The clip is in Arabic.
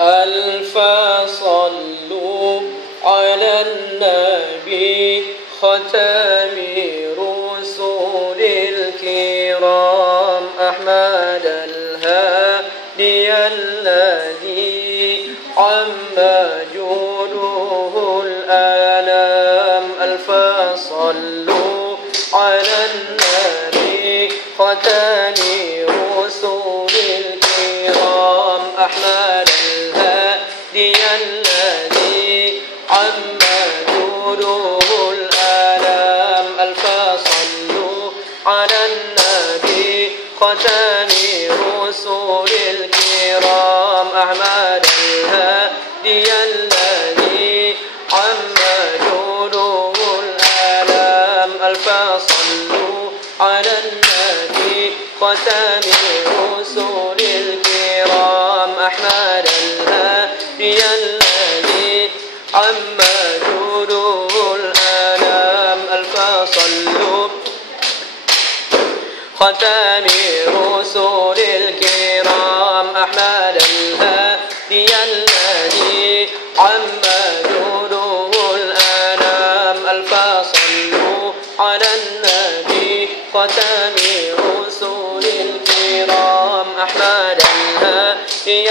ألف صلوا على النبي ختم رسل الكرام أحمد الهادي الذي عم جوده الآلام ألف صلوا على النبي ختم رسل الكرام أحمد الهادي الذي عم جوده الآلام ألف صلوا على النبي ختم رسل الكرام أحمد الهادي الذي عم جوده الآلام ألف صلوا على النبي ختم رسل الكرام أحمد الهادي الذي عم جوده الآلام ألف صلوا ختم رسل الكرام أحمد الهادي الذي عم جوده الآلام ألف صلوا على النبي ختم رسل الكرام أحمد الهادي